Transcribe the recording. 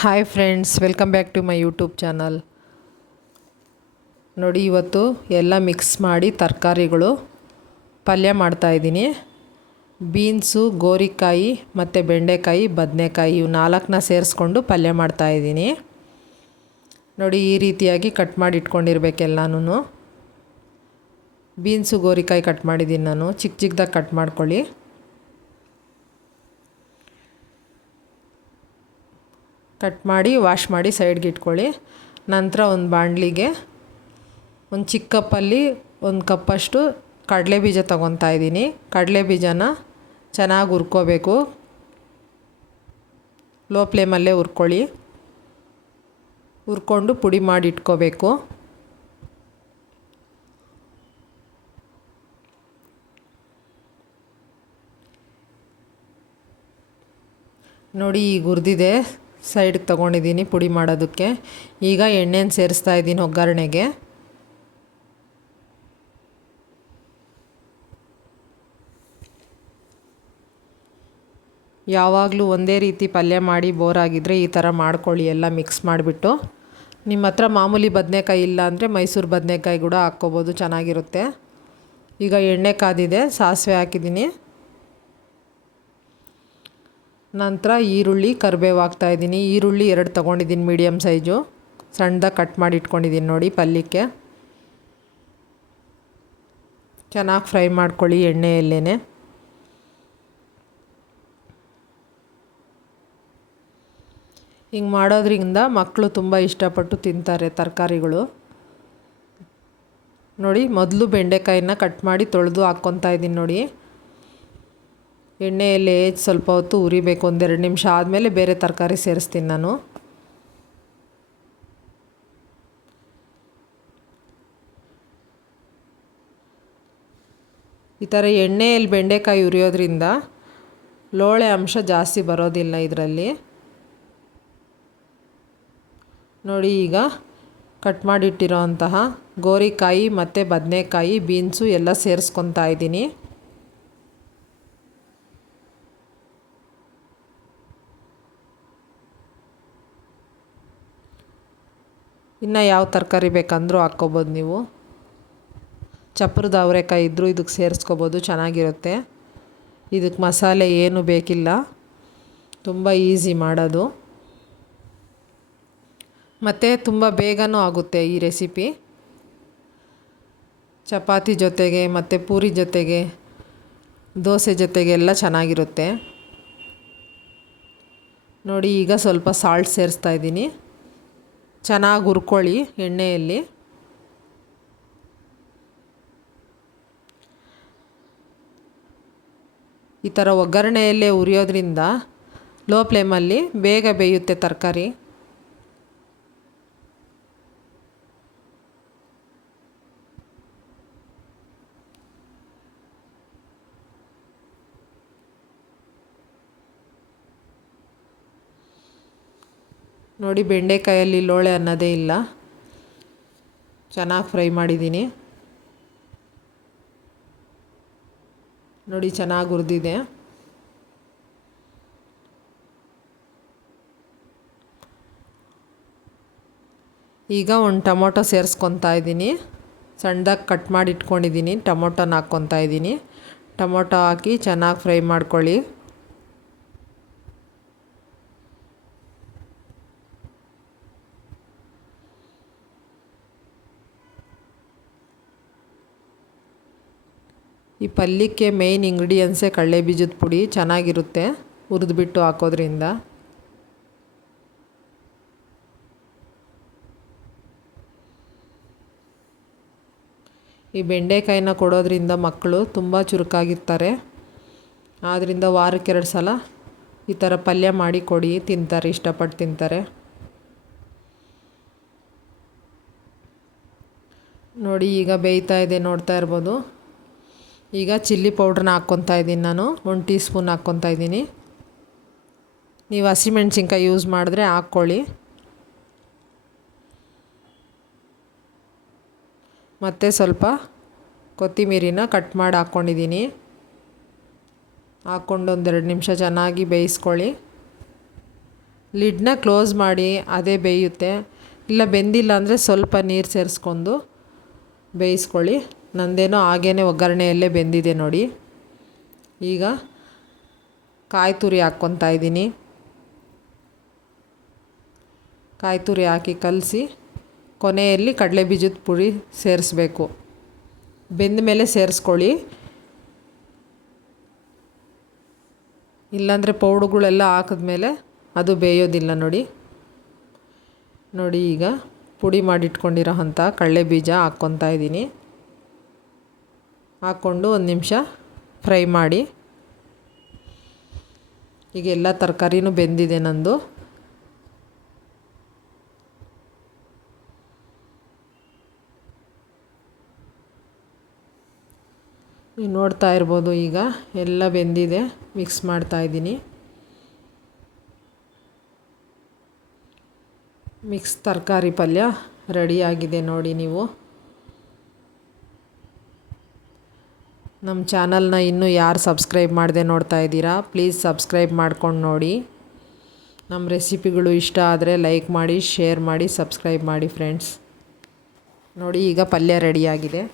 Hi friends, welcome back to my YouTube channel. ನೋಡಿ, ಇವತ್ತು ಎಲ್ಲ ಮಿಕ್ಸ್ ಮಾಡಿ ತರಕಾರಿಗಳು ಪಲ್ಯ ಮಾಡ್ತಾಯಿದ್ದೀನಿ. ಬೀನ್ಸು, ಗೋರಿಕಾಯಿ ಮತ್ತು ಬೆಂಡೆಕಾಯಿ, ಬದನೆಕಾಯಿ ಇವು ನಾಲ್ಕನ್ನ ಸೇರಿಸ್ಕೊಂಡು ಪಲ್ಯ ಮಾಡ್ತಾಯಿದ್ದೀನಿ. ನೋಡಿ, ಈ ರೀತಿಯಾಗಿ ಕಟ್ ಮಾಡಿ ಇಟ್ಕೊಂಡಿರ್ಬೇಕೆಲ್ಲನೂ. ಬೀನ್ಸು, ಗೋರಿಕಾಯಿ ಕಟ್ ಮಾಡಿದ್ದೀನಿ ನಾನು. ಚಿಕ್ಕ ಚಿಕ್ಕದಾಗಿ ಕಟ್ ಮಾಡ್ಕೊಳ್ಳಿ. ಕಟ್ ಮಾಡಿ ವಾಶ್ ಮಾಡಿ ಸೈಡ್ಗೆ ಇಟ್ಕೊಳ್ಳಿ. ನಂತರ ಒಂದು ಬಾಣಲಿಗೆ ಒಂದು ಚಿಕ್ಕ ಕಪ್ಪಲ್ಲಿ ಒಂದು ಕಪ್ಪಷ್ಟು ಕಡಲೆ ಬೀಜ ತೊಗೊತಾ ಇದ್ದೀನಿ. ಕಡಲೆ ಬೀಜನ ಚೆನ್ನಾಗಿ ಹುರ್ಕೋಬೇಕು. ಲೋ ಫ್ಲೇಮಲ್ಲೇ ಹುರ್ಕೊಳ್ಳಿ. ಹುರ್ಕೊಂಡು ಪುಡಿ ಮಾಡಿ ಇಟ್ಕೋಬೇಕು. ನೋಡಿ, ಈಗ ಹುರಿದಿದೆ. ಸೈಡ್ಗೆ ತೊಗೊಂಡಿದ್ದೀನಿ ಪುಡಿ ಮಾಡೋದಕ್ಕೆ. ಈಗ ಎಣ್ಣೆನ ಸೇರಿಸ್ತಾ ಇದ್ದೀನಿ ಒಗ್ಗರಣೆಗೆ. ಯಾವಾಗಲೂ ಒಂದೇ ರೀತಿ ಪಲ್ಯ ಮಾಡಿ ಬೋರ್ ಆಗಿದ್ದರೆ ಈ ಥರ ಮಾಡ್ಕೊಳ್ಳಿ. ಎಲ್ಲ ಮಿಕ್ಸ್ ಮಾಡಿಬಿಟ್ಟು. ನಿಮ್ಮ ಹತ್ರ ಮಾಮೂಲಿ ಬದನೆಕಾಯಿ ಇಲ್ಲ ಅಂದರೆ ಮೈಸೂರು ಬದನೆಕಾಯಿ ಕೂಡ ಹಾಕ್ಕೋಬೋದು, ಚೆನ್ನಾಗಿರುತ್ತೆ. ಈಗ ಎಣ್ಣೆ ಕಾದಿದೆ, ಸಾಸಿವೆ ಹಾಕಿದ್ದೀನಿ. ನಂತರ ಈರುಳ್ಳಿ, ಕರಿಬೇವು ಹಾಕ್ತಾಯಿದ್ದೀನಿ. ಈರುಳ್ಳಿ 2 ತೊಗೊಂಡಿದ್ದೀನಿ, ಮೀಡಿಯಮ್ ಸೈಜು. ಸಣ್ಣದಾಗಿ ಕಟ್ ಮಾಡಿ ಇಟ್ಕೊಂಡಿದ್ದೀನಿ ನೋಡಿ ಪಲ್ಯಕ್ಕೆ. ಚೆನ್ನಾಗಿ ಫ್ರೈ ಮಾಡ್ಕೊಳ್ಳಿ ಎಣ್ಣೆಯಲ್ಲೇ. ಹಿಂಗೆ ಮಾಡೋದ್ರಿಂದ ಮಕ್ಕಳು ತುಂಬ ಇಷ್ಟಪಟ್ಟು ತಿಂತಾರೆ ತರಕಾರಿಗಳು. ನೋಡಿ, ಮೊದಲು ಬೆಂಡೆಕಾಯಿನ ಕಟ್ ಮಾಡಿ ತೊಳೆದು ಹಾಕ್ಕೊತಾ ಇದ್ದೀನಿ ನೋಡಿ. ಎಣ್ಣೆಯಲ್ಲಿ ಸ್ವಲ್ಪ ಹೊತ್ತು ಉರಿಬೇಕು. 1-2 ನಿಮಿಷ ಆದಮೇಲೆ ಬೇರೆ ತರಕಾರಿ ಸೇರಿಸ್ತೀನಿ ನಾನು. ಈ ಥರ ಎಣ್ಣೆಯಲ್ಲಿ ಬೆಂಡೆಕಾಯಿ ಉರಿಯೋದ್ರಿಂದ ಲೋಳೆ ಅಂಶ ಜಾಸ್ತಿ ಬರೋದಿಲ್ಲ ಇದರಲ್ಲಿ. ನೋಡಿ, ಈಗ ಕಟ್ ಮಾಡಿಟ್ಟಿರೋ ಅಂತಹ ಗೋರಿಕಾಯಿ ಮತ್ತು ಬದನೆಕಾಯಿ, ಬೀನ್ಸು ಎಲ್ಲ ಸೇರಿಸ್ಕೊತಾ ಇದ್ದೀನಿ. ಇನ್ನು ಯಾವ ತರಕಾರಿ ಬೇಕಂದ್ರೂ ಹಾಕ್ಕೋಬೋದು ನೀವು. ಚಪ್ರದ ಅವರೆಕಾಯಿ ಇದ್ದರೂ ಇದಕ್ಕೆ ಸೇರಿಸ್ಕೋಬೋದು, ಚೆನ್ನಾಗಿರುತ್ತೆ. ಇದಕ್ಕೆ ಮಸಾಲೆ ಏನೂ ಬೇಕಿಲ್ಲ, ತುಂಬ ಈಸಿ ಮಾಡೋದು. ಮತ್ತು ತುಂಬ ಬೇಗನೂ ಆಗುತ್ತೆ ಈ ರೆಸಿಪಿ. ಚಪಾತಿ ಜೊತೆಗೆ ಮತ್ತು ಪೂರಿ ಜೊತೆಗೆ, ದೋಸೆ ಜೊತೆಗೆ ಎಲ್ಲ ಚೆನ್ನಾಗಿರುತ್ತೆ. ನೋಡಿ, ಈಗ ಸ್ವಲ್ಪ ಸಾಲ್ಟ್ ಸೇರಿಸ್ತಾ ಇದ್ದೀನಿ. ಚೆನ್ನಾಗಿ ಹುರ್ಕೊಳ್ಳಿ ಎಣ್ಣೆಯಲ್ಲಿ. ಈ ಥರ ಒಗ್ಗರಣೆಯಲ್ಲೇ ಹುರಿಯೋದ್ರಿಂದ ಲೋ ಫ್ಲೇಮಲ್ಲಿ ಬೇಗ ಬೇಯುತ್ತೆ ತರಕಾರಿ. ನೋಡಿ, ಬೆಂಡೆಕಾಯಲ್ಲಿ ಲೋಳೆ ಅನ್ನೋದೇ ಇಲ್ಲ. ಚೆನ್ನಾಗಿ ಫ್ರೈ ಮಾಡಿದ್ದೀನಿ ನೋಡಿ, ಚೆನ್ನಾಗಿ ಹುರಿದಿದೆ. ಈಗ ಒಂದು ಟೊಮೊಟೊ ಸೇರಿಸ್ಕೊತಾ ಇದ್ದೀನಿ. ಸಣ್ಣದಾಗಿ ಕಟ್ ಮಾಡಿ ಇಟ್ಕೊಂಡಿದ್ದೀನಿ. ಟೊಮೊಟೊನ ಹಾಕ್ಕೊತಾ ಇದ್ದೀನಿ. ಟೊಮೊಟೊ ಹಾಕಿ ಚೆನ್ನಾಗಿ ಫ್ರೈ ಮಾಡ್ಕೊಳ್ಳಿ. ಈ ಪಲ್ಯಕ್ಕೆ ಮೇಯ್ನ್ ಇಂಗ್ರೀಡಿಯೆಂಟ್ಸೇ ಕಡಲೆ ಬೀಜದ ಪುಡಿ. ಚೆನ್ನಾಗಿರುತ್ತೆ ಹುರಿದ್ಬಿಟ್ಟು ಹಾಕೋದ್ರಿಂದ. ಈ ಬೆಂಡೆಕಾಯಿನ ಕೊಡೋದ್ರಿಂದ ಮಕ್ಕಳು ತುಂಬ ಚುರುಕಾಗಿರ್ತಾರೆ. ಆದ್ದರಿಂದ ವಾರಕ್ಕೆ 2 ಸಲ ಈ ಥರ ಪಲ್ಯ ಮಾಡಿ ಕೊಡಿ, ತಿಂತಾರೆ, ಇಷ್ಟಪಟ್ಟು ತಿಂತಾರೆ. ನೋಡಿ, ಈಗ ಬೇಯ್ತಾ ಇದೆ, ನೋಡ್ತಾ ಇರ್ಬೋದು. ಈಗ ಚಿಲ್ಲಿ ಪೌಡ್ರನ್ನ ಹಾಕ್ಕೊತಾ ಇದ್ದೀನಿ ನಾನು. 1 ಟೀ ಸ್ಪೂನ್ ಹಾಕ್ಕೊತಾ ಇದ್ದೀನಿ. ನೀವು ಹಸಿಮೆಣ್ಸಿನ್ಕಾಯಿ ಯೂಸ್ ಮಾಡಿದ್ರೆ ಹಾಕ್ಕೊಳ್ಳಿ. ಮತ್ತು ಸ್ವಲ್ಪ ಕೊತ್ತಿಮೀರಿನ ಕಟ್ ಮಾಡಿ ಹಾಕ್ಕೊಂಡಿದ್ದೀನಿ. ಹಾಕ್ಕೊಂಡು 1-2 ನಿಮಿಷ ಚೆನ್ನಾಗಿ ಬೇಯಿಸ್ಕೊಳ್ಳಿ. ಲಿಡ್ನ ಕ್ಲೋಸ್ ಮಾಡಿ ಅದೇ ಬೇಯುತ್ತೆ. ಇಲ್ಲ ಬೆಂದಿಲ್ಲ ಅಂದರೆ ಸ್ವಲ್ಪ ನೀರು ಸೇರಿಸ್ಕೊಂಡು ಬೇಯಿಸ್ಕೊಳ್ಳಿ. ನಂದೇನೋ ಹಾಗೇ ಒಗ್ಗರಣೆಯಲ್ಲೇ ಬೆಂದಿದೆ ನೋಡಿ. ಈಗ ಕಾಯಿ ತುರಿ ಹಾಕ್ಕೊತಾ ಇದ್ದೀನಿ. ಕಾಯಿ ತುರಿ ಹಾಕಿ ಕಲಸಿ ಕೊನೆಯಲ್ಲಿ ಕಡಲೆ ಬೀಜದ ಪುಡಿ ಸೇರಿಸ್ಬೇಕು. ಬೆಂದ ಮೇಲೆ ಸೇರಿಸ್ಕೊಳ್ಳಿ, ಇಲ್ಲಾಂದರೆ ಪೌಡ್ರುಗಳೆಲ್ಲ ಹಾಕಿದ್ಮೇಲೆ ಅದು ಬೇಯೋದಿಲ್ಲ ನೋಡಿ. ಈಗ ಪುಡಿ ಮಾಡಿಟ್ಕೊಂಡಿರೋ ಅಂಥ ಕಡಲೆ ಬೀಜ ಹಾಕ್ಕೊತಾ ಇದ್ದೀನಿ. ಹಾಕ್ಕೊಂಡು 1 ನಿಮಿಷ ಫ್ರೈ ಮಾಡಿ. ಈಗ ಎಲ್ಲ ತರಕಾರಿನೂ ಬೆಂದಿದೆ ನಂದು. ನೀವು ನೋಡ್ತಾ ಇರ್ಬೋದು, ಈಗ ಎಲ್ಲ ಬೆಂದಿದೆ. ಮಿಕ್ಸ್ ಮಾಡ್ತಾಯಿದ್ದೀನಿ. ಮಿಕ್ಸ್ ತರಕಾರಿ ಪಲ್ಯ ರೆಡಿಯಾಗಿದೆ ನೋಡಿ. ನೀವು ನಮ್ಮ ಚಾನಲ್ನ ಇನ್ನೂ ಯಾರು ಸಬ್ಸ್ಕ್ರೈಬ್ ಮಾಡದೆ ನೋಡ್ತಾ ಇದ್ದೀರಾ, ಪ್ಲೀಸ್ ಸಬ್ಸ್ಕ್ರೈಬ್ ಮಾಡ್ಕೊಂಡು ನೋಡಿ. ನಮ್ಮ ರೆಸಿಪಿಗಳು ಇಷ್ಟ ಆದರೆ ಲೈಕ್ ಮಾಡಿ, ಶೇರ್ ಮಾಡಿ, ಸಬ್ಸ್ಕ್ರೈಬ್ ಮಾಡಿ ಫ್ರೆಂಡ್ಸ್. ನೋಡಿ ಈಗ ಪಲ್ಯ ರೆಡಿಯಾಗಿದೆ.